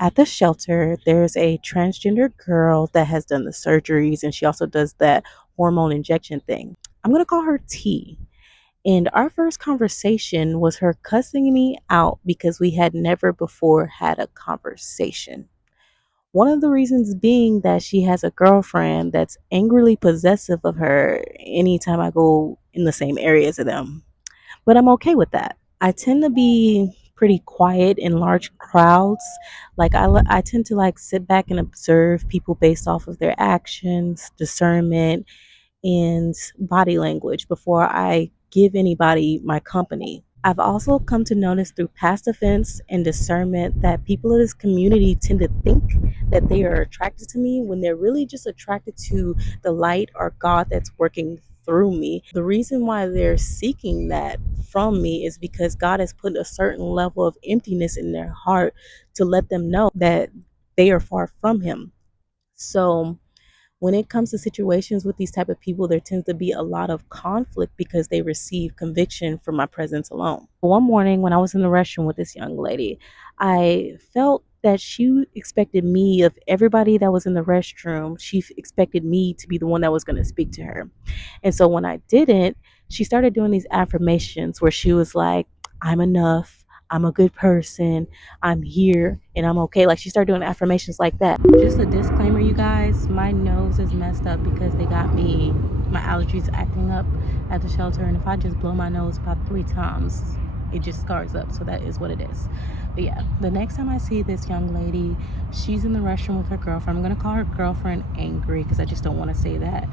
At the shelter, there's a transgender girl that has done the surgeries and she also does that hormone injection thing. I'm going to call her T. And our first conversation was her cussing me out because we had never before had a conversation. One of the reasons being that she has a girlfriend that's angrily possessive of her anytime I go in the same area as them. But I'm okay with that. I tend to be pretty quiet in large crowds. Like I tend to like sit back and observe people based off of their actions, discernment, and body language before I give anybody my company. I've also come to notice through past events and discernment that people in this community tend to think that they are attracted to me when they're really just attracted to the light or God that's working through me. The reason why they're seeking that from me is because God has put a certain level of emptiness in their heart to let them know that they are far from Him. So, when it comes to situations with these type of people, there tends to be a lot of conflict because they receive conviction from my presence alone. One morning when I was in the restroom with this young lady, I felt that she expected me, of everybody that was in the restroom, she expected me to be the one that was going to speak to her. And so when I didn't, she started doing these affirmations where she was like, I'm enough. I'm a good person. I'm here and I'm okay. Like she started doing affirmations like that. Just a disclaimer, you guys, my nose is messed up because they got me, my allergies acting up at the shelter. And if I just blow my nose about 3 times, it just scars up. So that is what it is. But yeah, the next time I see this young lady, she's in the restroom with her girlfriend. I'm going to call her girlfriend Angry because I just don't want to say that.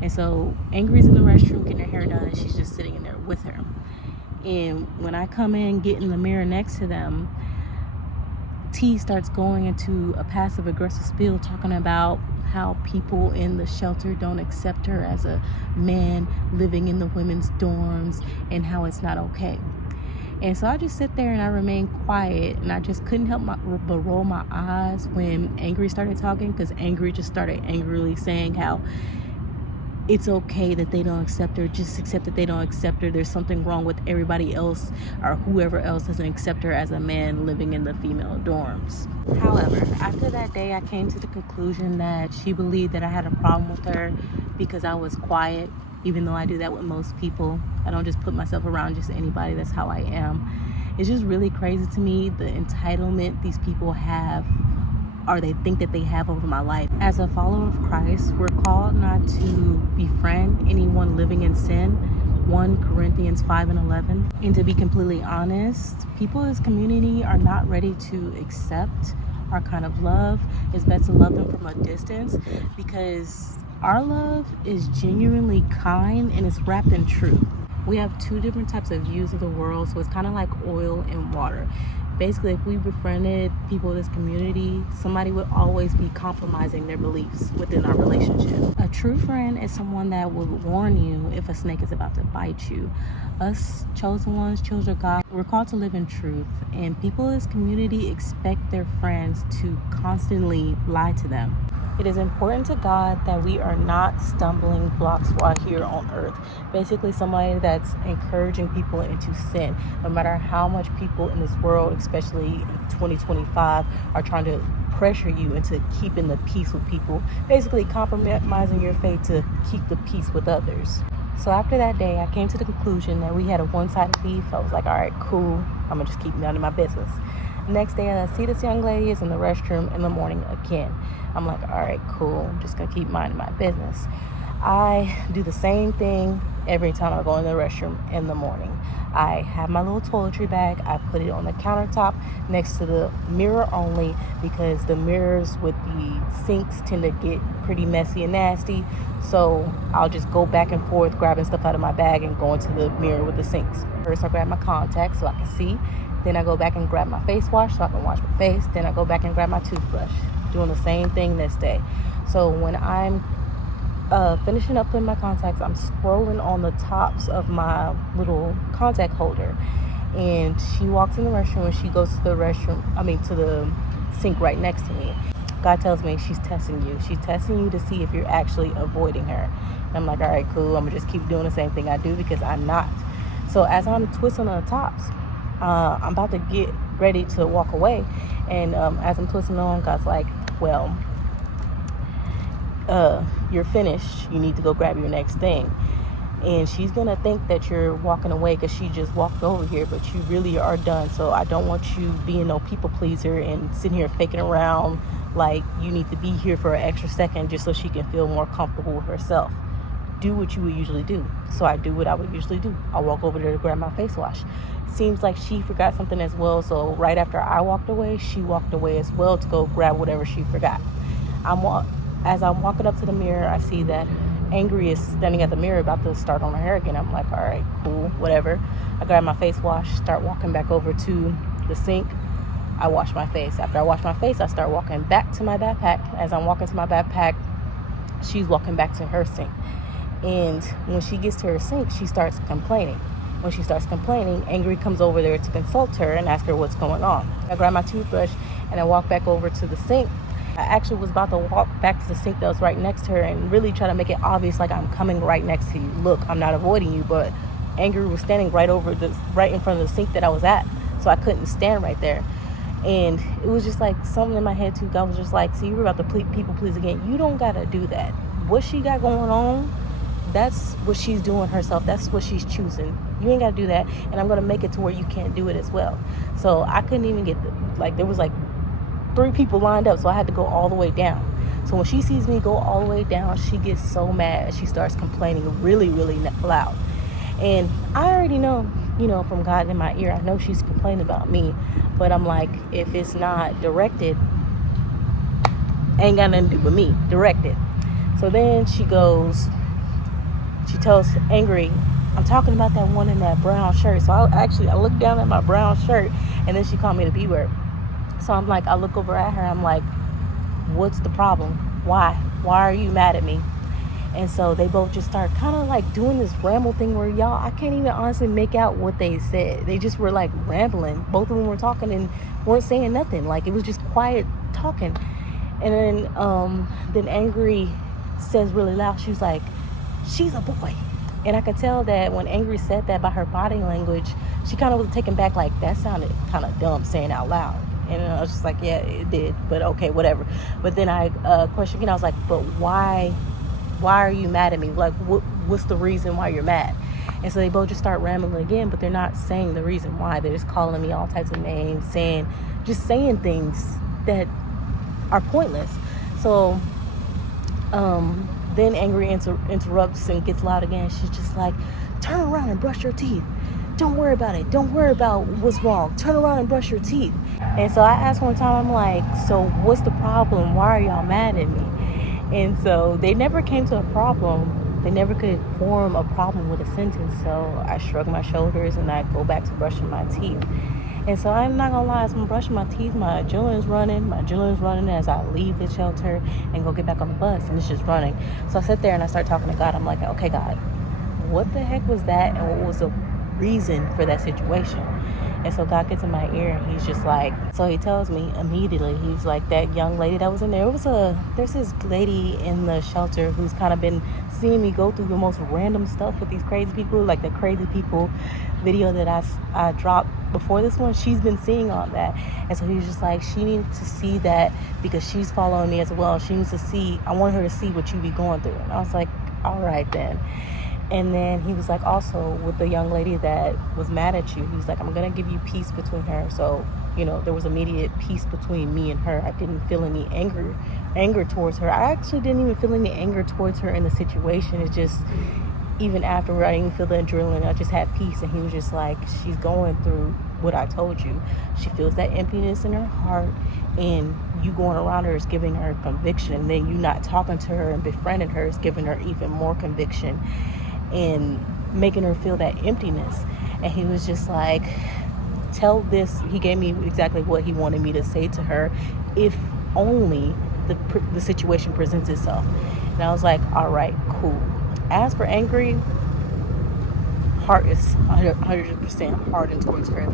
And so Angry's in the restroom getting her hair done and she's just sitting in there with her. And when I come in, get in the mirror next to them, T starts going into a passive aggressive spiel talking about how people in the shelter don't accept her as a man living in the women's dorms and how it's not okay. And so I just sit there and I remain quiet, and I just couldn't help but roll my eyes when Angry started talking, because Angry just started angrily saying how it's okay that they don't accept her. Just accept that they don't accept her. There's something wrong with everybody else or whoever else doesn't accept her as a man living in the female dorms. However, after that day, I came to the conclusion that she believed that I had a problem with her because I was quiet, even though I do that with most people. I don't just put myself around just anybody. That's how I am. It's just really crazy to me, the entitlement these people have, or they think that they have, over my life. As a follower of Christ, we're called not to befriend anyone living in sin, 1 Corinthians 5:11. And to be completely honest, people in this community are not ready to accept our kind of love. It's best to love them from a distance because our love is genuinely kind and it's wrapped in truth. We have 2 different types of views of the world, so it's kind of like oil and water. Basically, if we befriended people in this community, somebody would always be compromising their beliefs within our relationship. A true friend is someone that will warn you if a snake is about to bite you. Us chosen ones, children of God, we're called to live in truth, and people in this community expect their friends to constantly lie to them. It is important to God that we are not stumbling blocks while here on earth. Basically, somebody that's encouraging people into sin, no matter how much people in this world, especially in 2025, are trying to pressure you into keeping the peace with people, basically compromising your faith to keep the peace with others. So after that day, I came to the conclusion that we had a one-sided beef. I was like, all right, cool. I'm going to just keep minding my business. Next day, I see this young lady is in the restroom in the morning again. I'm like, all right, cool. I'm just going to keep minding my business. I do the same thing every time I go in the restroom in the morning. I have my little toiletry bag. I put it on the countertop next to the mirror only because the mirrors with the sinks tend to get pretty messy and nasty. So I'll just go back and forth grabbing stuff out of my bag and go into the mirror with the sinks. First, I grab my contacts so I can see. Then I go back and grab my face wash so I can wash my face. Then I go back and grab my toothbrush. Doing the same thing this day. So when I'm finishing up putting my contacts, I'm scrolling on the tops of my little contact holder. And she walks in the restroom and she goes to the sink right next to me. God tells me she's testing you. She's testing you to see if you're actually avoiding her. And I'm like, all right, cool. I'm going to just keep doing the same thing I do because I'm not. So as I'm twisting on the tops, I'm about to get ready to walk away. And as I'm twisting on, God's like, well, you're finished. You need to go grab your next thing. And she's going to think that you're walking away because she just walked over here, but you really are done. So I don't want you being no people pleaser and sitting here faking around like you need to be here for an extra second just so she can feel more comfortable with herself. Do what you would usually do. So I do what I would usually do. I walk over there to grab my face wash. Seems like she forgot something as well. So right after I walked away, she walked away as well to go grab whatever she forgot. As I'm walking up to the mirror, I see that Angry is standing at the mirror about to start on her hair again. I'm like, all right, cool, whatever. I grab my face wash, start walking back over to the sink. I wash my face. After I wash my face, I start walking back to my backpack. As I'm walking to my backpack, she's walking back to her sink. And when she gets to her sink, she starts complaining. When she starts complaining, Angry comes over there to consult her and ask her what's going on. I grab my toothbrush and I walk back over to the sink. I actually was about to walk back to the sink that was right next to her and really try to make it obvious like I'm coming right next to you. Look, I'm not avoiding you, but Angry was standing right in front of the sink that I was at, so I couldn't stand right there. And it was just like something in my head too. God was just like, see, you're about to people please again. You don't gotta do that. What she got going on, that's what she's doing herself. That's what she's choosing. You ain't gotta do that. And I'm gonna make it to where you can't do it as well. So I couldn't even get there was like 3 people lined up, so I had to go all the way down. So when she sees me go all the way down, she gets so mad. She starts complaining really, really loud. And I already know, from God in my ear, I know she's complaining about me. But I'm like, if it's not directed, ain't got nothing to do with me. Direct it. So then she tells Angry, I'm talking about that one in that brown shirt. So I looked down at my brown shirt, and then she called me the B word. So I'm like, I look over at her, I'm like, what's the problem? Why are you mad at me? And so they both just start kind of like doing this ramble thing where I can't even honestly make out what they said. They just were like rambling. Both of them were talking and weren't saying nothing. Like it was just quiet talking. And then Angry says really loud, she's like, she's a boy. And I could tell that when Angry said that by her body language, she kind of was taken back, like that sounded kind of dumb saying out loud. And I was just like, yeah, it did, but okay, whatever. But then I questioned again. I was like, but why are you mad at me? Like, what's the reason why you're mad? And so they both just start rambling again, but they're not saying the reason why. They're just calling me all types of names, saying things that are pointless. So then Angry interrupts and gets loud again. She's just like, turn around and brush your teeth. Don't worry about it. Don't worry about what's wrong. Turn around and brush your teeth. And so I asked one time, I'm like, so what's the problem? Why are y'all mad at me? And so they never came to a problem. They never could form a problem with a sentence. So I shrug my shoulders and I go back to brushing my teeth. And so I'm not gonna lie, as I'm brushing my teeth, my adrenaline's running as I leave the shelter and go get back on the bus, and it's just running. So I sit there and I start talking to God. I'm like, okay, God, what the heck was that? And what was the reason for that situation? And so God gets in my ear and he's just like, so he tells me immediately, he's like, that young lady that was in there, there's this lady in the shelter who's kind of been seeing me go through the most random stuff with these crazy people, like the crazy people video that I dropped before this one. She's been seeing all that. And so he's just like, she needs to see that because she's following me as well. She needs to see, I want her to see what you be going through. And I was like, all right then. And then he was like, also with the young lady that was mad at you, he's like, I'm going to give you peace between her. So, there was immediate peace between me and her. I didn't feel any anger towards her. I actually didn't even feel any anger towards her in the situation. It's just, even afterward, I didn't feel the adrenaline. I just had peace. And he was just like, she's going through what I told you. She feels that emptiness in her heart, and you going around her is giving her conviction. And then you not talking to her and befriending her is giving her even more conviction and making her feel that emptiness. And he was just like, tell this. He gave me exactly what he wanted me to say to her if only the situation presents itself. And I was like, all right, cool. As for Angry, heart is 100% hardened towards her.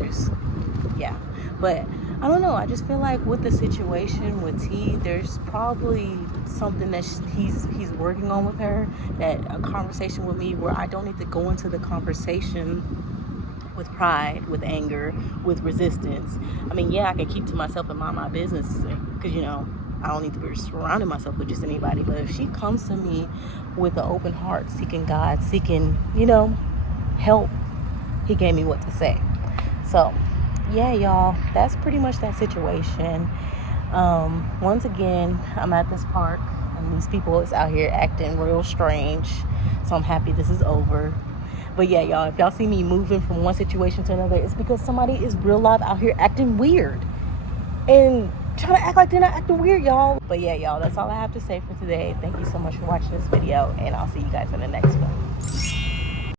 But I don't know. I just feel like with the situation with T, there's probably something that he's working on with her, that a conversation with me where I don't need to go into the conversation with pride, with anger, with resistance. I mean, yeah, I can keep to myself and mind my business because, you know, I don't need to be surrounding myself with just anybody. But if she comes to me with an open heart, seeking God, seeking, you know, help, he gave me what to say. So, yeah, y'all, that's pretty much that situation. Once again, I'm at this park and these people is out here acting real strange. So I'm happy this is over. But yeah, y'all, if y'all see me moving from one situation to another, it's because somebody is real life out here acting weird and trying to act like they're not acting weird, y'all. But yeah, y'all, that's all I have to say for today. Thank you so much for watching this video, and I'll see you guys in the next one.